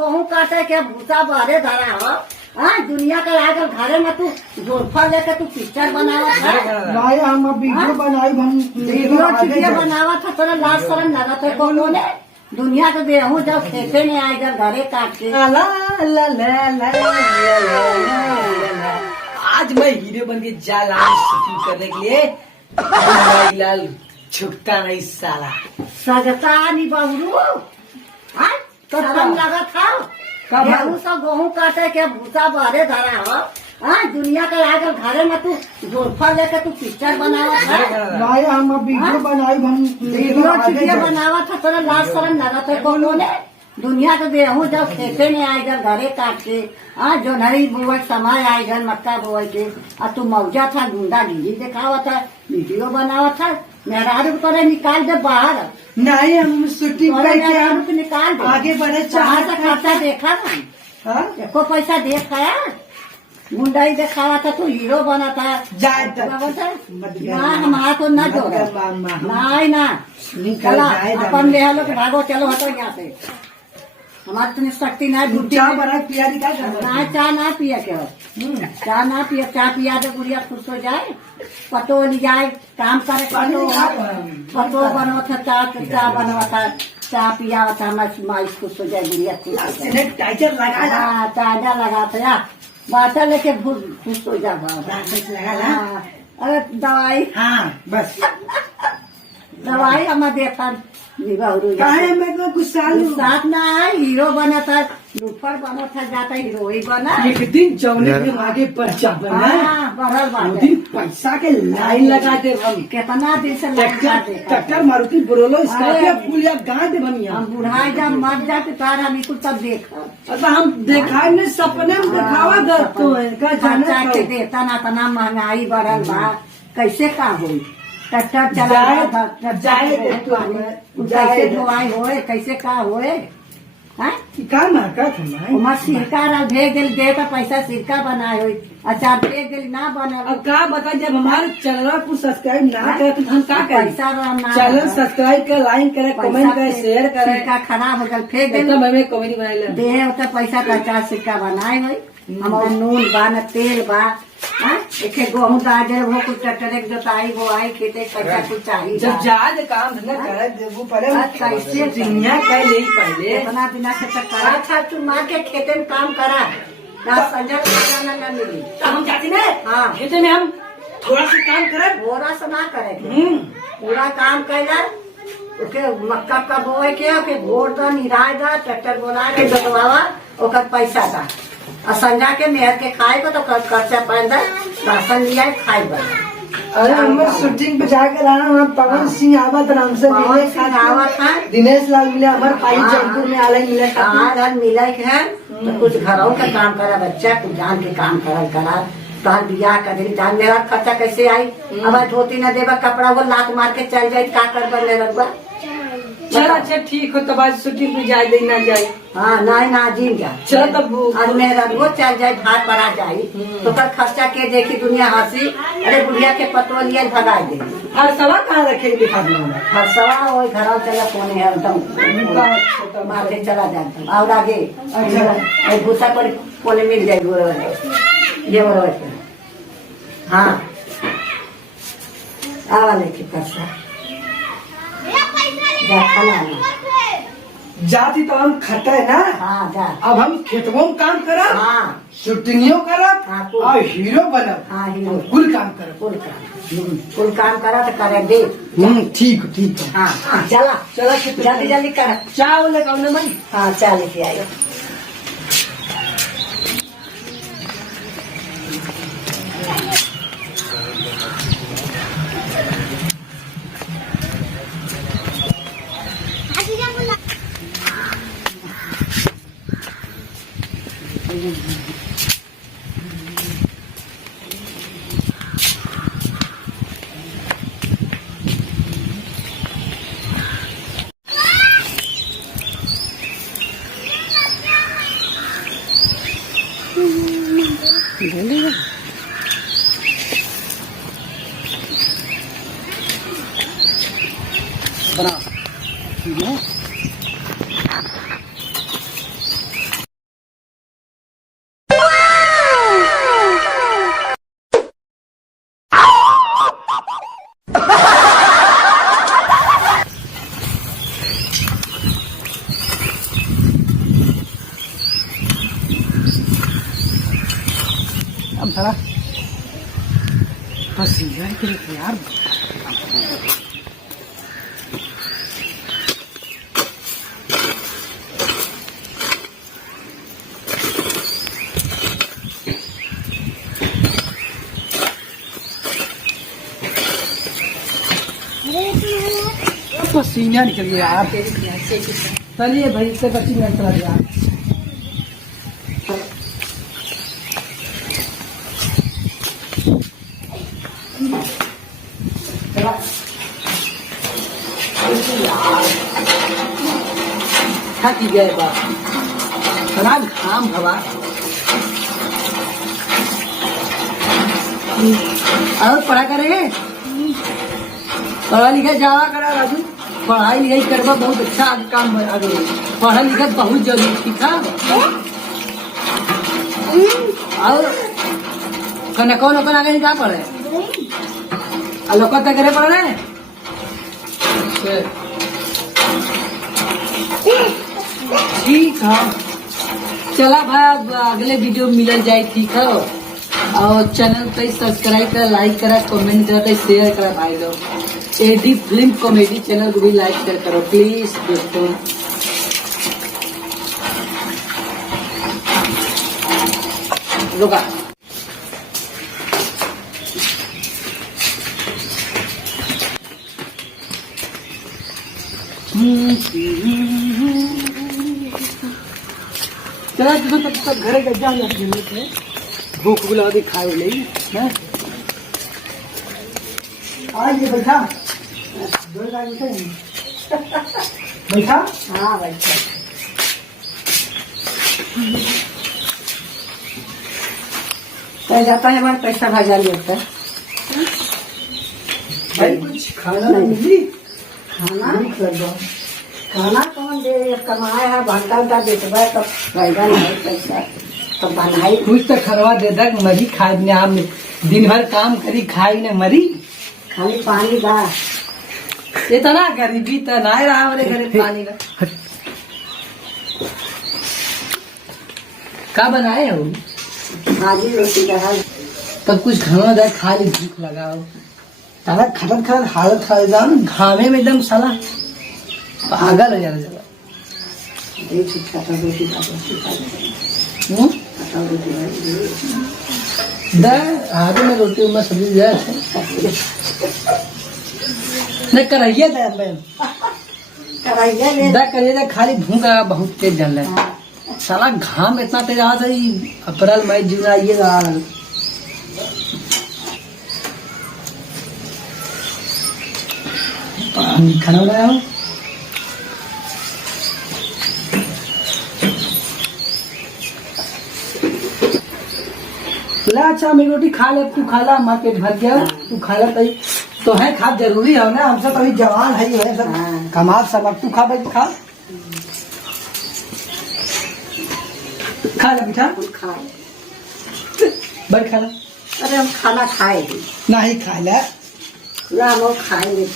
गेहूं काटे के भूसा बहरे धरा हो। हाँ, दुनिया का आजकल घरे में तू जोरफा लेके तू पिक्चर बनावा था। नहीं हम वीडियो बनाई हम वीडियो बनावा था, थोड़ा लाज शर्म लगा था कोनो ने। दुनिया के गेहूं जब खेते में आई जब घरे काट के आज मैं हीरो बन के जा रहा हूँ शूटिंग करने के लिए। लाल छुपता नहीं साला। सजता नहीं बबरू। हाँ, तो शर्म लगा था। गेहूं सब गेहूं काटे के भूसा बहरे धरा हो। हाँ, दुनिया का आजकल घरे में तू जोरफा लेके तू पिक्चर बनावा था। नहीं हम वीडियो बनाई हम वीडियो बनावा था, थोड़ा लाज शर्म लगा था कोनो ने। दुनिया के गेहूं जब खेते में आई जब घरे काट के। हाँ, जो नई बुआ समय आई घर मक्का बोए के। तू मौजा था, गुंडा गिरी दिखावा था, वीडियो बनावा था। मेरा करे निकाल दे बाहर। नहीं हम शूटिंग करके हम निकाल दे आगे बढ़े। चाह का खर्चा देखा ना, एको पैसा देखाया। गुंडाई दिखावा था, तू हीरो बना था। ना हमारा तो न जोड़ नहीं ना। चला अपन ले लो कि भागो, चलो हटो यहाँ से। हमारी तुम्हें शक्ति ना ड्यूटी बना पिया ना। चाह ना पिया के हो, चाह ना पिया। चाह पिया तो गुड़िया खुश हो जाए, पतो ले जाए काम करे। पतो बनवा था, चाह बनवा था, चाह पिया था। हमारी माई खुश हो जाए, गुड़िया खुश। टाइटर लगा चार्जर लगा था, बाटा लेके खुश हो जा। अरे दवाई, हाँ बस दवाई हमें देखा गुस्सा साथ ना आए। हीरो बना था, लूफर बना था, जाता हीरो ही बना। एक दिन जौने के आगे पर्चा बना। बढ़ल बात पैसा के लाइन लगा दे हम। कितना दिन से ट्रैक्टर मारुति बोलो स्कॉर्पियो फुल या गाड़ दे हम। बुढ़ाई जब मर जाते तार हम कुछ सब देखा। हम देखा नहीं, सपने में दिखावा करते हैं। के देता ना, तना महंगाई बढ़ल बा, कैसे का होई। ट्रैक्टर चला कैसे ढोआई होए, कैसे का होए। उमर सिरका भेज दिल दे का पैसा सिरका बनाए हुई। अच्छा भेज दिल ना बना। अब का बता, जब हमारे चैनल को सब्सक्राइब ना करे तो हम का करें। पैसा चैनल सब्सक्राइब करे, लाइक करे, कमेंट करे, शेयर करे। सिरका खराब हो गल फेंक दिल। हमें कॉमेडी बनाए दे होता पैसा 50 सिक्का बनाए हुई। हमारा नून बा न तेल बा। एक गेहूं दाजे वो कुछ ट्रैक्टर एक जोताई वो आई खेते पैसा कुछ चाहिए। जब जाज काम धंधा करे देबू पड़े। कैसे दुनिया कर ले पहले इतना दिना से करा था। तू मार के खेते में काम करा, संजय न मिली तो हम जाते ना। हाँ, खेते में हम थोड़ा सा काम करे, थोड़ा सा ना करे। पूरा काम कैला ओके। मक्का का बोए के भोर दा निराय दा, ट्रैक्टर बोला के जोतवावा, ओकर पैसा दा। और संजा के मेहर के खाए को तो खर्चा पैदा राशन लिया खाए बा। अरे हम शूटिंग पे जाके लाना। हम पवन सिंह आवत राम से मिले, आवत है दिनेश लाल मिले, हमारे भाई जयपुर में आले मिले। घर मिले है तो कुछ घरों का काम करा, बच्चा कुछ जान के काम करा। तोहर बियाह कर दी, जान मेरा खर्चा कैसे आई। अब धोती न देवा कपड़ा वो लात मार के चल जाये, का कर बने लगवा। चलो अच्छा ठीक हो, तब आज शूटिंग पे जाए ना जाए। हाँ नहीं ना जी जा। चलो तब और मेरा वो चल जाए, भात पर आ जाये तो कर खर्चा के देखी दुनिया हंसी। अरे बुढ़िया के पतो लिया भगा दे। हर सवा कहाँ रखे दिखा दो। हर सवा वो घर चला कोने है एकदम मारे चला जाता। और आगे भूसा पर कोने मिल जाए ये बरोबर। हाँ आवा लेके खर्चा जाती तो हम खटे ना। हाँ जा। अब हम खेतों में काम करा, हाँ शूटिंगियों करा, हाँ, और हीरो बना। हाँ हीरो कुल काम करा, कुल काम करा तो करे दे। ठीक है। हाँ चला चलो जल्दी जल्दी कर। चाय लेकर आऊँ मैं। हाँ चाय लेके आयो। बना अब साला पसीना निकल यार। पसीना निकल गया यार। चलिए भाई से पसीना निकल गया। थक गए बाप, खराब घाम हवा। और पढ़ा करेंगे, पढ़ा लिखा जावा करा राजू, पढ़ाई लिखाई करवा बहुत अच्छा काम है। आगे पढ़ा लिखा बहुत जरूरी, ठीक है। और कौन कौन आगे क्या पढ़े लोग तक करे पढ़ रहे। ठीक है, चला भाई अब अगले वीडियो में मिल जाए, ठीक है। और चैनल पे सब्सक्राइब करा, लाइक करा, कमेंट करा, शेयर करा भाई लोग। एडी फिल्म कॉमेडी चैनल को भी लाइक शेयर करो प्लीज दोस्तों। रुका चला तब तक घरे का जा भूख बुला दी खाए नहीं है। आइए बैठा बैठा। हाँ बैठा। तो जाता है हमारे पैसा भाजा लेता है भाई, कुछ खाना नहीं मिली। खाना खाना कौन दे, कमाए है भंटा उंटा बेचबा तब रहेगा नहीं पैसा, तब बनाई कुछ तो खरवा दे दे मरी खाए ने। हम दिन भर काम करी खाई ने मरी, खाली पानी दा। इतना गरीबी तो नहीं रहा हमारे घरे पानी का। का बनाए हो भाजी रोटी का है। तब कुछ खाना जाए, खा ली, भूख लगाओ। साला खटन खटन हालत खा जाओ, घामे में एकदम साला पागल हो जाना। रोटी खा रोटी खा आगे में रोटी में सब्जी जाए नहीं कराइए करिए खाली भूख लगा बहुत तेज जल रहा है। साला घाम इतना तेज आ रहा है। अप्रैल मई जून आइएगा खाना बनाया हो। अच्छा मेरी रोटी खा ले, तू खा ला, मार्केट भर गया, तू खा ला। तो है खा जरूरी है ना, हमसे कभी जवान है सब कमाल सब। तू खा भाई, खा खा ले बेटा, खा बैठ खा ला। अरे हम खाना खाए नहीं खा ले ना, वो खाएंगे।